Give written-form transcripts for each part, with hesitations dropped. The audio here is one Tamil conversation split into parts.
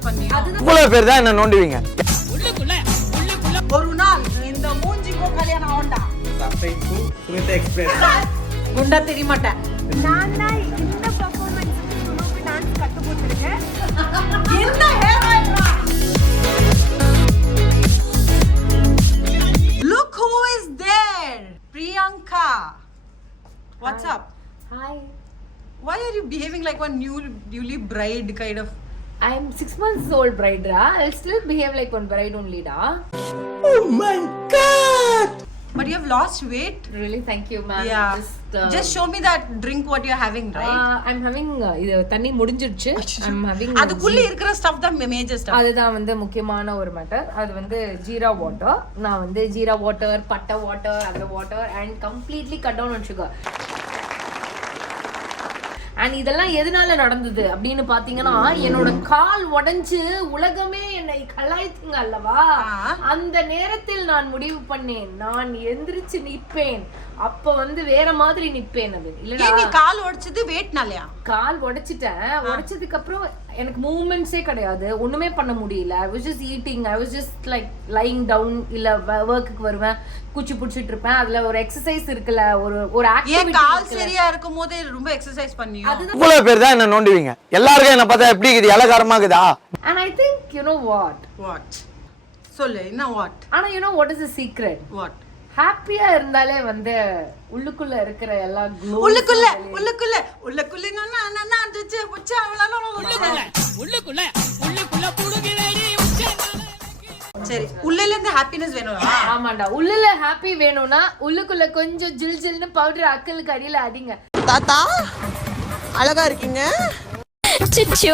எக்ஸர்சைஸ் பண்ணி இவ்வளவு பேர் தான் என்ன நோண்டுவீங்க. ஒரு நாள் இந்த மூஞ்சிக்கோ கல்யாணம் ஆண்டா சப்ரைஸ் டு சுனிதா எக்ஸ்பிரஸ். குண்டா தெரிய மாட்டேன். நான் தான் இந்த பெர்ஃபார்மன்ஸ்க்கு சுனோக்கு டான்ஸ் கத்து கொடுத்துருக்கேன். இந்த hair ஆயிடுறா. Look who is there. Priyanka. What's up? Hi. Why are you behaving like one newly bride kind of? I'm 6 months old bride, ra. I'll still behave like one bride only, da. Oh my god. But you have lost weight. Really, thank you, ma'am. Yeah. Just show me that drink what you're having, right? I'm having இது தண்ணி முடிஞ்சிருச்சு. I'm having அதுக்குள்ள இருக்கிற stuff தான் major stuff. அதுதான் வந்து முக்கியமான ஒரு மேட்டர். அது வந்து ஜீரா வாட்டர். நான் வந்து ஜீரா வாட்டர், பட்டை வாட்டர், அந்த water and completely cut down on sugar. And இதெல்லாம் எதனால நடந்தது அப்படின்னு பாத்தீங்கன்னா என்னோட கால் உடைஞ்சு உலகமே என்னை கலாய்த்துங்க அல்லவா. அந்த நேரத்தில் நான் முடிவு பண்ணேன் நான் எந்திரிச்சு நிப்பேன். அப்ப வந்து வேற மாதிரி நிப்பேன். அது இல்ல நீ கால் உடைச்சது வெயிட்னாலயா? கால் உடைச்சிட்டேன். உடைச்சதுக்கு அப்புறம் எனக்கு மூவ்மெண்ட்ஸே கிடையாது. ஒண்ணுமே பண்ண முடியல. I was just eating. I was just like lying down. இல்ல வர்க்குக்கு வருவேன், குச்சி புடிச்சிட்டு இருப்பேன். அதுல ஒரு எக்ஸசைஸ் இருக்குல்ல, ஒரு ஆக்டிவிட்டி. கால் சரியா இருக்கும்போது ரொம்ப எக்ஸசைஸ் பண்ணியோ. இவ்வளவு பேர் தான் என்ன நோண்டுவீங்க. எல்லாருக்கும் என்ன பார்த்தா எப்படி இருக்குது, இலகாரமா இருக்குதா? And I think you know what சொல்லு என்ன what? ஆனா you know what is the secret? What? ஹாப்பியா இருந்தாலே வந்து உள்ளுக்குள்ள இருக்கிற எல்லா உள்ளுக்குள்ள சரி உள்ளல இருந்து ஹாப்பினஸ் வேணும். ஆமாண்டா, உள்ளுல ஹாப்பி வேணும்னா உள்ளுக்குள்ள கொஞ்சம் ஜில் ஜில்னு பவுடர் அக்கலுக்கு அடியில அடிங்க. தாத்தா அழகா இருக்கீங்க. சிச்சு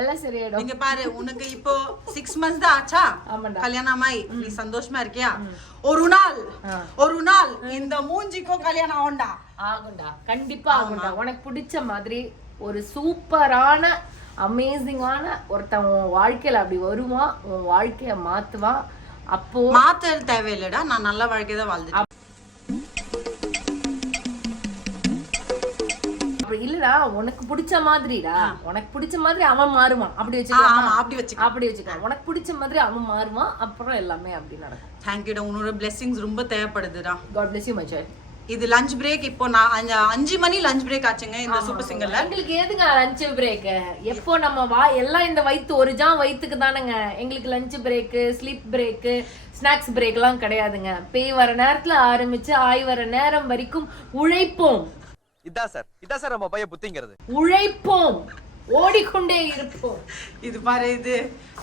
எல்லாம் சரியாயிடும். நீங்க பாரு, உனக்கு இப்போ 6 months தான் ஆச்சா ஆமாண்டா கல்யாணமாயி. நீ சந்தோஷமா இருக்கியா? ஒரு நாள் இந்த மூஞ்சிக்கோ கல்யாணம் ஆகும்டா. ஆகும்டா, கண்டிப்பா ஆகும்டா. உனக்கு பிடிச்ச மாதிரி ஒரு சூப்பரான அமேசிங்கான ஒருத்தன் உன் வாழ்க்கையில அப்படி வருவான், உன் வாழ்க்கைய மாத்துவான். அப்போ மாத்த தேவையில்லடா, நான் நல்ல வாழ்க்கை தான் வாழ்ந்துட்டேன். இல்லடா, உனக்கு பிடிச்ச மாதிரிடா, உனக்கு பிடிச்ச மாதிரி அவன் மாறுவான். அப்படி வச்சுக்கலாம். உனக்கு பிடிச்ச மாதிரி அவன் மாறுவான். அப்புறம் எல்லாமே அப்படி நடக்கும். தேங்க்யூடா, உன்னோட blessings ரொம்ப தேவைப்படுதுடா. God bless you my child. இது லஞ்ச் பிரேக். இப்போ நான் 5 மணி லஞ்ச் பிரேக் ஆச்சுங்க இந்த சூப்பர் சிங்கர்ல. எங்களுக்கு எதுங்க லஞ்ச் பிரேக்? எப்போ நம்ம எல்லாம் இந்த வயித்து ஒரு வயித்துக்கு தானங்க. எங்களுக்கு lunch break, sleep break, snacks break எல்லாம் கிடையாதுங்க. பேய் வர நேரத்துல ஆரம்பிச்சு ஆய் வர நேரம் வரைக்கும் உழைப்போம். இதான் சார் நம்ம பையன் புத்திங்கிறது. உழைப்போம், ஓடிக்கொண்டே இருப்போம். இது பாரு, இது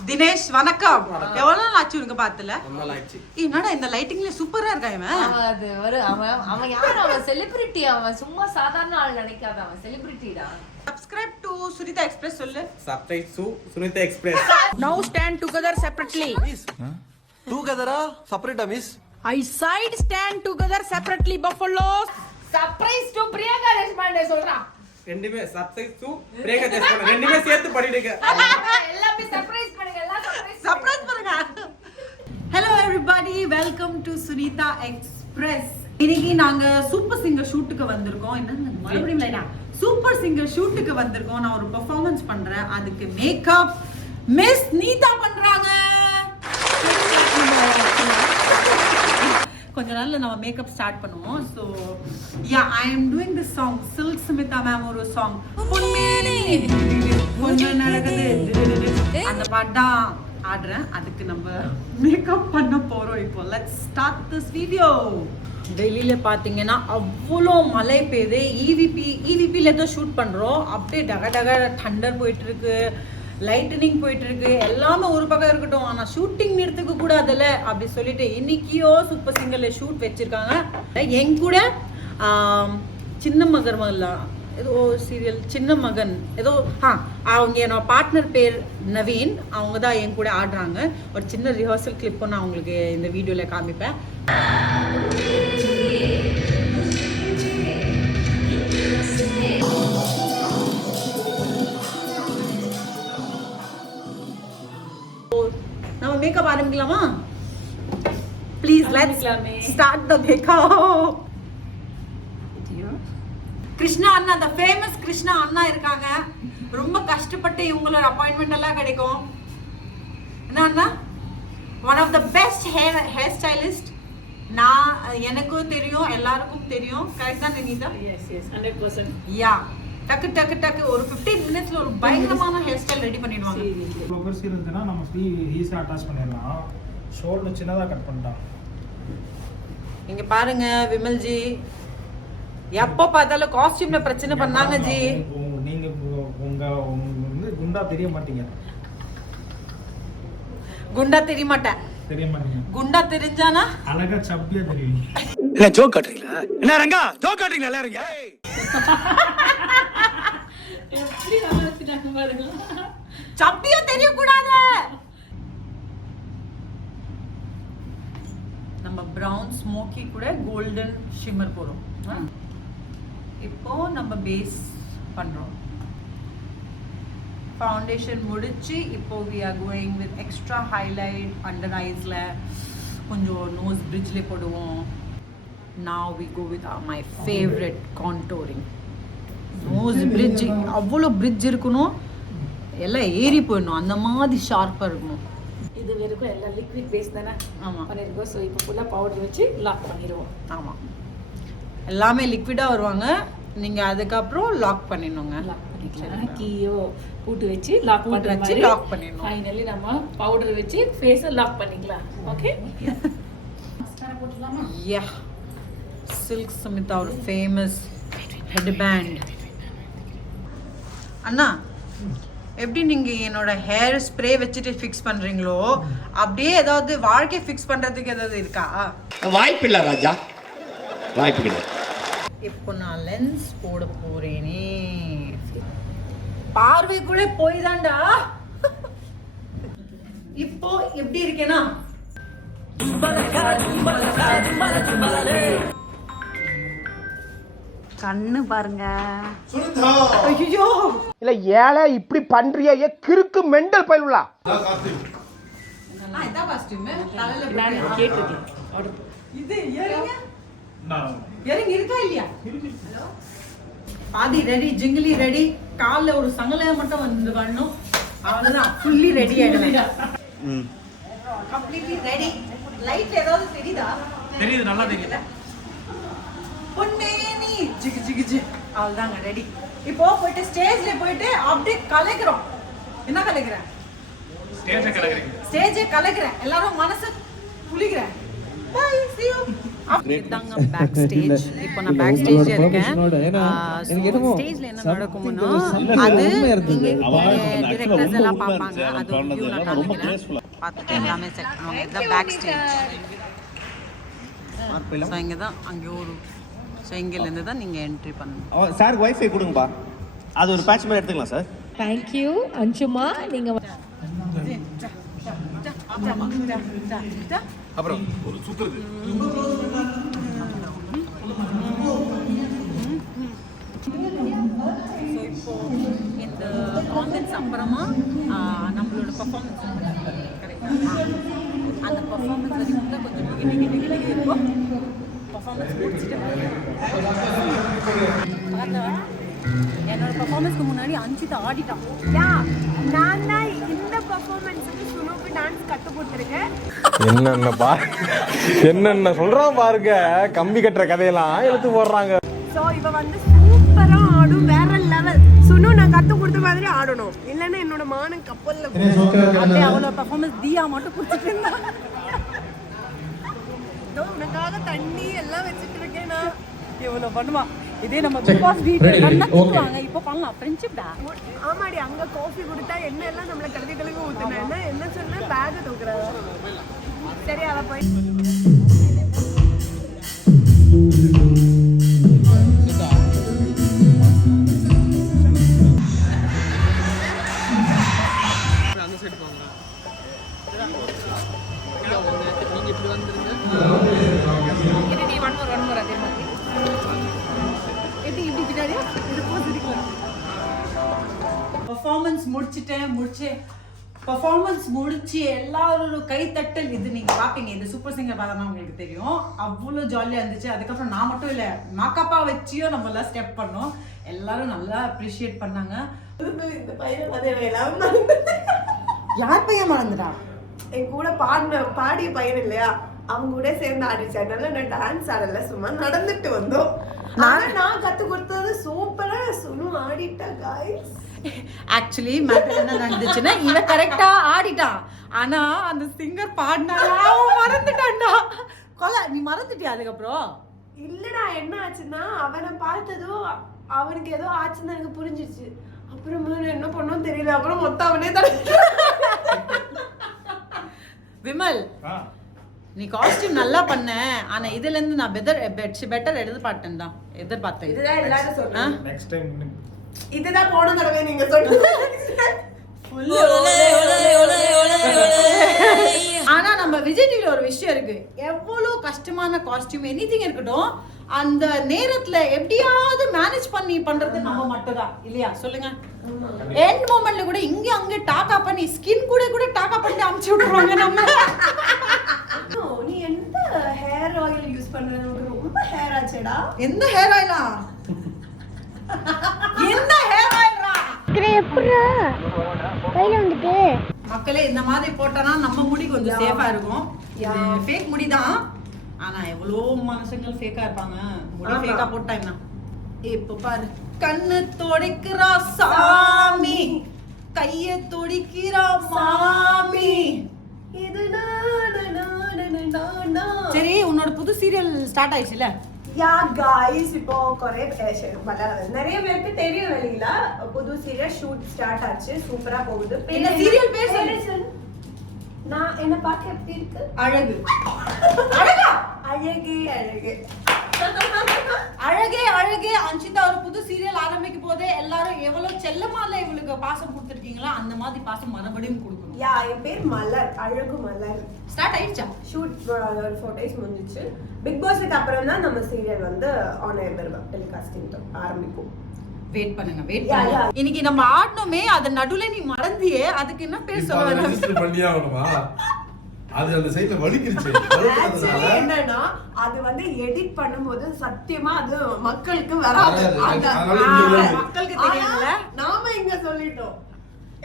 தினேஷ் வணக்கம். எவ்வளவு நாள் ஆச்சு உனக்கு பார்த்தல? என்னடா இந்த லைட்டிங்ல சூப்பரா இருக்கா இவன். அது அவன் யாரு? அவன் செலிபிரிட்டி. அவன் சும்மா சாதாரண ஆள் நினைக்காத, அவன் செலிபிரிட்டிடா. Subscribe to Sunita Express சொல்லு. Subscribe to Sunita Express. Now stand together separately. Together-ஆ செப்பரேட்டா miss? I side stand together separately buffaloes. Surprise to Priyanka Deshpande சொல்றா. ரெண்டுமே சப்ரைஸ் டு பிரேக்க தேஷ்பாண்டே ரெண்டுமே சேர்த்து படிடுங்க. எல்லாமே சர்ப்ரைஸ் பண்ணுங்க. எல்லாம் சர்ப்ரைஸ் பண்ணுங்க. Hello everybody, welcome to Sunita Express. இன்னைக்கு நாங்க சூப்பர் சிங்கர் ஷூட்டுக்கு வந்திருக்கோம். என்னங்க மறுபடியும் லைனா சூப்பர் சிங்கர் ஷூட்டுக்கு வந்திருக்கோம். நான் ஒரு பெர்ஃபார்மன்ஸ் பண்றேன். அதுக்கு மேக்கப் மிஸ் நீதா பண்றாங்க. கொஞ்ச நாள்ல நம்ம மேக்கப் ஸ்டார்ட் பண்ணுவோம். So yeah, I am doing this song. Silk Smitha ma'am ஒரு சாங் கொஞ்சம் நடக்குது, அந்த பாட்டு தான் ஆடுறேன். அதுக்கு நம்ம மேக்கப் பண்ண போறோம். இப்போ லெட்ஸ் ஸ்டார்ட் திஸ் வீடியோ. டெல்லியில பாத்தீங்கன்னா அவ்வளோ மழை பெய்யுது. இவிபில ஏதோ ஷூட் பண்றோம். அப்படியே டக தண்டர் போயிட்டு இருக்கு, லைட்டனிங் போயிட்டு இருக்கு. எல்லாமே ஒரு பக்கம் இருக்கட்டும், ஆனா ஷூட்டிங் நிறுத்துக்க கூடாதுல்ல அப்படி சொல்லிட்டு இன்னைக்கியோ சூப்பர் சிங்கர்ல ஷூட் வச்சிருக்காங்க. என் கூட சின்ன மகன் ஏதோ சீரியல் சின்ன மகன் ஏதோ அவங்க என்னோட பார்ட்னர் பேர் நவீன். அவங்க தான் என் கூட ஆடுறாங்க. ஒரு சின்ன ரிஹர்சல் கிளிப்பும் நான் உங்களுக்கு இந்த வீடியோல காமிப்பேன். நம்ம மேக்கப் ஆரம்பிக்கலாமா? Please let's start the makeup. Krishna அண்ணா, the famous கிருஷ்ணா அண்ணா இருக்காங்க. ரொம்ப கஷ்டப்பட்டு இவங்களோட அப்பாயின்மெண்ட் எல்லாம் கிடைக்கும். என்னன்னா one of the best hair stylist. நான் எனக்கும் தெரியும், எல்லாருக்கும் தெரியும். கரெக்ட் தான் நினிதா? எஸ் 100%. யா, டக்கு டக்கு டக்கு ஒரு 15 மினிட்ஸ்ல ஒரு பயங்கரமான ஹேர் ஸ்டைல் ரெடி பண்ணிடுவாங்க. இவ்வளோ பெருசு இருந்துச்சுன்னா நம்ம ஈஸியாக அட்டாச் பண்ணிடலாம். ஷோல்டர் சின்னதாக கட் பண்ணிட்டான். இங்க பாருங்க விமல்ஜி, எப்போ பார்த்தாலும் காஸ்டியூம்ல பிரச்சனை பண்ணாங்க ஜி. நீங்க உங்க வந்து குண்டா தெரிய மாட்டீங்க. குண்டா தெரிய மாட்டேன். தெரிய மாட்டீங்க. குண்டா தெரிஞ்சானா அழகா சப்பியா தெரியும். என்ன ஜோக் காட்டுறீங்களா? என்ன ரங்கா ஜோக் காட்டுறீங்களா எல்லாரும்? எப்படி ஆரம்பிச்சாங்க பாருங்க. சப்பியா தெரியக்கூடாது. நம்ம பிரவுன் ஸ்மோக்கி கூட கோல்டன் ஷிம்மர் போறோம். இப்போ நம்ம பேஸ் பண்றோம். ஃபவுண்டேஷன் முடிச்சு இப்போ we are going with extra highlight under eyesல, கொஞ்சம் நோஸ் பிரிட்ஜ்ல போடுவோம். now we go with my favorite contouring. Nose bridge அவ்வளோ பிரிட்ஜ் இருக்கணும், எல்லாம் ஏறி போயிடணும், அந்த மாதிரி ஷார்ப்பாக இருக்கணும். இது வெறும் எல்லாம் லிக்விட் பேஸ் தானே ஆமாம் பண்ணிருக்கோம். ஸோ இப்போ ஃபுல்லாக பவுடர் வச்சு லாக் பண்ணிடுவோம். ஆமாம், எல்லாமே லிக்விடாக வருவாங்க. நீங்கள் அதுக்கப்புறம் லாக் பண்ணிடணுங்க. லாக் பண்ணிக்கலாம். கீயோ பூட்டு வச்சு லாக் பூட்டு பண்ணுற வச்சு வச்சு lock பண்ணிடணும். ஃபைனலி நம்ம பவுடர் வச்சு ஃபேஸை லாக் பண்ணிக்கலாம். ஓகே போட்டுலாமா? யா, சில்க் சுமிதா ஒரு ஃபேமஸ் ஹெட் பேண்ட். அண்ணா, எப்படி நீங்கள் என்னோட ஹேர் ஸ்ப்ரே வச்சுட்டு ஃபிக்ஸ் பண்ணுறீங்களோ அப்படியே ஏதாவது வாழ்க்கை ஃபிக்ஸ் பண்ணுறதுக்கு ஏதாவது இருக்கா? வாய்ப்பில்லை ராஜா, வாய்ப்பு. இப்போ நான் லென்ஸ் போட போறேனே. பார்வை கூட போய் தான்டா. இப்போ எப்படி இருக்கேனா? கண்ணு பாருங்க. ஐயோ, இல்ல ஏழை இப்படி பண்றியா? கிறுக்கு மெண்டல் பயிலுலா. இதான் காஸ்டியூம். தலையில நான் கேட்டது இது இயரிங். இயரிங் இருக்கா இல்லையா? பாதி ரெடி, ஜிங்கிலி ரெடி. கால்ல ஒரு சங்கலைய மட்டும் வந்து வரணும், அவ்வளவுதான். ஃபுல்லி ரெடி ஆயிடுவேன். Completely ready. லைட் ஏதாவது தெரியுதா? தெரியுது, நல்லா தெரியுது. பொன்னே நீ ஜிகு ஜிகு ஜி, அவ்வளவுதாங்க ரெடி. இப்போ போயிட்டு ஸ்டேஜ்ல போயிட்டு அப்படியே கலைக்கிறோம். என்ன கலைக்கிறேன்? ஸ்டேஜை கலக்குறீங்க. ஸ்டேஜை கலைக்கிறேன், எல்லாரும் மனசு புளிக்கிறேன். Bye, see you. இதாங்க பேக் ஸ்டேஜ். இப்போ நான் பேக் ஸ்டேஜ்ல இருக்கேன். ஸ்டேஜ்ல என்ன நடக்கும்னா, அது இங்க டைரக்டர்ஸ் எல்லாம் பார்ப்பாங்க. அது வியூ நான் காமிக்கிறேன், பார்த்துட்டு எல்லாமே செக் பண்ணுவாங்க. இதுதான் பேக் ஸ்டேஜ். ஸோ இங்கே தான் அங்கே ஒரு ஸோ இங்கேருந்து தான் நீங்கள் என்ட்ரி பண்ணணும். சார் வைஃபை கொடுங்கப்பா, அது ஒரு பேட்ச் மாதிரி எடுத்துக்கலாம் சார். தேங்க்யூ அஞ்சுமா. நீங்க அப்புறம் ஒரு சுத்துறது. ஸோ இப்போ இந்த கான்டென்ட்ஸ் அப்புறமா நம்மளோட பர்ஃபார்மன்ஸ் கரெக்டாக அந்த பர்ஃபார்மன்ஸ் வரைக்கும் தான் கொஞ்சம் டிகி இருக்கும். பர்ஃபார்மன்ஸ் முடிச்சுட்டு பார்த்தா என்னோட பர்ஃபார்மன்ஸ்க்கு முன்னாடி அஞ்சித்து ஆடிட்டான். நான் தான் இந்த பர்ஃபார்மன்ஸுக்கு சுனுக்கு டான்ஸ் கற்றுக் கொடுத்துருக்கேன். என்னென்ன சொல்றான் பாருங்க, கம்பி கட்டுற கதையெல்லாம் எடுத்து போடுறாங்க. ஸோ இவ வந்து சூப்பராக ஆடும், வேற லெவல். சுனு நான் கற்றுக் கொடுத்த மாதிரி ஆடணும், இல்லைன்னா என்னோட மானம் கப்பலில். அப்படியே அவளோட பர்ஃபார்மன்ஸ் தியா மட்டும் பிடிச்சிட்டு இருந்தா. உனக்காக தண்ணி எல்லாம் வச்சுட்டு இருக்கேன் நான். இவ்வளோ பண்ணுமா? இதே நம்ம பிக் பாஸ் வீடியோ பண்ணாங்க. இப்போ பண்ணலாம் ஃப்ரெண்ட்ஷிப்டா. ஆமாடி, அங்கே காஃபி கொடுத்தா என்ன எல்லாம் நம்மளை கழுவி ஊற்றுனேன். என்ன சொன்னேன்? பேக்கை தூக்குறேன். சரி, அதை போய் பர்ஃபார்மன்ஸ் பர்ஃபார்மன்ஸ் முடிச்சு எல்லாரும் கை தட்டல். இது நீங்க பாப்பீங்க, இந்த சூப்பர் சிங்கர் பார்த்தா உங்களுக்கு தெரியும். அவ்வளோ ஜாலியா இருந்துச்சு. அதுக்கப்புறம் நான் மட்டும் இல்லை, மேக்கப்பா வச்சியும் நம்ம எல்லாம் ஸ்டெப் பண்ணோம். எல்லாரும் நல்லா அப்ரிஷியேட் பண்ணாங்க. இந்த பையன் அது எல்லாம் மறந்து. யார் பையன் மறந்துட்டா? என் கூட பாடிய பையன் இல்லையா, அவங்க கூட சேர்ந்து ஆடிச்சானால நான் டான்ஸ் ஆடல, சும்மா நடந்துட்டு வந்தோம். நான் கத்து கொடுத்தது சூப்பரா சுனு ஆடிட்டா காய்ஸ். ஆக்சுவலி மேட்டர் என்ன நடந்துச்சுன்னா, இவ கரெக்டா ஆடிட்டான், ஆனா அந்த சிங்கர் பாடினாரா மறந்துட்டான்டா. கொலை, நீ மறந்துட்டியா அதுக்கப்புறம்? இல்லடா, என்ன ஆச்சுன்னா அவனை பார்த்ததும் அவனுக்கு ஏதோ ஆச்சுன்னு எனக்கு புரிஞ்சிச்சு. அப்புறமா நான் என்ன பண்ணோம் தெரியல, அப்புறம் மொத்தம் அவனே விமல், நீ காஸ்டியூம் நல்லா பண்ண, ஆனா இதுல இருந்து நான் பெட்டர் எதிர்பார்த்தேன் தான் எதிர்பார்த்தேன். இதுதான் எல்லாரும் சொல்றாங்க. நெக்ஸ்ட் டைம் இதுதான் போன தடவை நீங்க சொல்லுங்க. ஆனா நம்ம விஜய் டிவில ஒரு விஷயம் இருக்கு, எவ்வளவு கஷ்டமான காஸ்டியூம் எனிதிங் இருக்கட்டும், அந்த நேரத்துல எப்படியாவது மேனேஜ் பண்ணி பண்றது நம்ம மட்டும் தான் இல்லையா? சொல்லுங்க. எண்ட் மொமெண்ட்ல கூட இங்க அங்க டாக்கா பண்ணி ஸ்கின் கூட டாக்கா பண்ணி அமுச்சு விட்டுருவாங்க நம்ம. நீ எந்த ஹேர் ஆயில் யூஸ் பண்றது? ரொம்ப ஹேர் ஆச்சேடா. எந்த ஹேர் ஆயிலா? எந்த ஹேர் ஆயிலா? மக்களே, இந்த மாதிரி போட்டனா நம்ம முடி கொஞ்சம் சேஃபா இருக்கும். இது ஃபேக் முடி தான், ஆனா எவ்வளோ மனுஷங்கள் ஃபேக்கா இருப்பாங்க. முடி ஃபேக்கா போட்டாங்க. இப்ப பாரு, கண்ணு தொடைக்கிறா சாமி, கைய தொடிக்கிறா மாமி. இது சரி, உன்னோட புது சீரியல் ஸ்டார்ட் ஆயிடுச்சுல? யா காய்ஸ், இப்போ நிறைய பேருக்கு தெரியும் வெளியில புது சீரியல் ஷூட் ஸ்டார்ட் ஆச்சு. சூப்பரா போகுது. என்ன சீரியல் பேர் சொல்லு. நான் என்ன பார்க்க எப்படி இருக்கு? அழகு. அழகா? அழகே அழகு. அழகே அழகே. அஞ்சிதா ஒரு புது சீரியல் ஆரம்பிக்க போதே எல்லாரும் எவ்வளவு செல்லமால இவளுக்கு பாசம் கொடுத்துருக்கீங்களா, அந்த மாதிரி பாசம் மறுபடியும் கொடுக்கணும். யா, என் பேர் மலர், அழகு மலர். ஸ்டார்ட் ஆயிடுச்சா? ஷூட் 4 days முடிஞ்சிச்சு. பிக் பாஸ்க்கு அப்புறம் தான் நம்ம சீரியல் வந்து ஆன் ஏர் டெலிகாஸ்டிங் ஆரம்பிக்கும். வெயிட் பண்ணுங்க, வெயிட் பண்ணுங்க. இன்னைக்கு நம்ம ஆடணுமே, அது நடுவுல நீ மறந்தியே, அதுக்கு என்ன பேர் சொல்ல? ரெஜிஸ்டர் பண்ணியா ஆகணுமா? அது அந்த சைடுல வலிக்கிருச்சு. ஆக்சுவலி என்னன்னா, அது வந்து எடிட் பண்ணும்போது சத்தியமா அது மக்களுக்கு வராது. மக்களுக்கு தெரியல, நாம இங்க சொல்லிட்டோம்.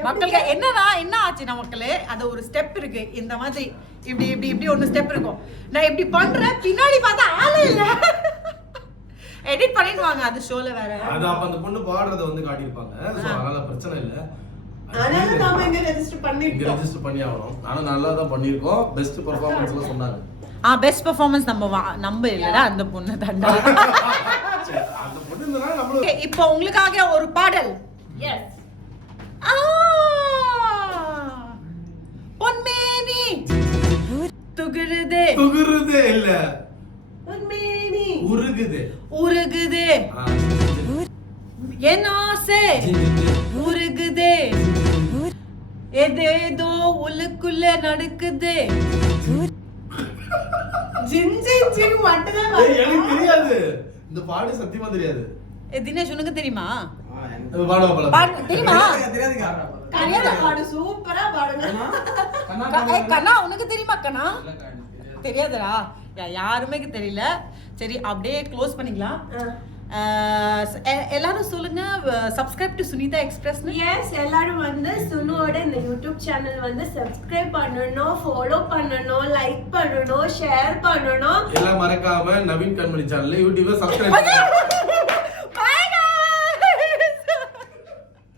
மக்களுக்கு என்னன்னா என்ன ஆச்சுன்னா, மக்களே அது ஒரு ஸ்டெப் இருக்கு. இந்த மாதிரி இப்படி இப்படி இப்படி ஒன்னு ஸ்டெப் இருக்கும். நான் இப்படி பண்றேன், பின்னாடி பார்த்தா ஆளே இல்ல. எடிட் பண்ணிடுவாங்க அது ஷோல வேற. அது அப்ப அந்த பொண்ணு பாடுறத வந்து காட்டியிருப்பாங்க. சோ அதனால பிரச்சனை இல்ல. அதனால நாம இங்க ரெஜிஸ்டர் இங்க ரெஜிஸ்டர் பண்ணி ஆகணும். ஆனா நல்லா தான் பண்ணிருக்கோம். பெஸ்ட் பெர்ஃபார்மன்ஸ்ல சொன்னாங்க. பெஸ்ட் பெர்ஃபார்மன்ஸ் நம்ம இல்லடா, அந்த பொண்ணு தான்டா. அந்த பொண்ணு இருந்தா நம்மள. இப்போ உங்களுக்காக ஒரு பாடல். எஸ். பொன்மேனி துகுருதே. துகுருதே இல்ல, பொன்மேனி உருகுதே. உருகுதே. என் ஆசை உருகுதே. ஏதேதோ உள்ளுக்குள்ள நடக்குதே. ஜின் ஜின் ஜின் மட்டும் தான் எனக்கு தெரியாது. இந்த பாட்டு சத்தியமா தெரியாது. தினேஷ், உனக்கு தெரியுமா? தெரியாதுங்க. கண்ணா பாடு, சூப்பரா பாடுங்க. கண்ணா, உனக்கு தெரியுமா? கண்ணா தெரியாதடா, யாருமே தெரியல. சரி, அப்படியே க்ளோஸ் பண்ணிக்கலாம். எல்லாரும் சொல்லுங்க, subscribe to Sunitha Express. Yes, எல்லாரும் வந்து சுனுவோட இந்த யூடியூப் சேனல் வந்து சப்ஸ்கிரைப் பண்ணணும், ஃபாலோ பண்ணணும், லைக் பண்ணணும், ஷேர் பண்ணணும். எல்லாம் மறக்காம நவீன் கண்மணி சேனல்ல யூடியூபை சப்ஸ்கிரைப் பண்ணுங்க.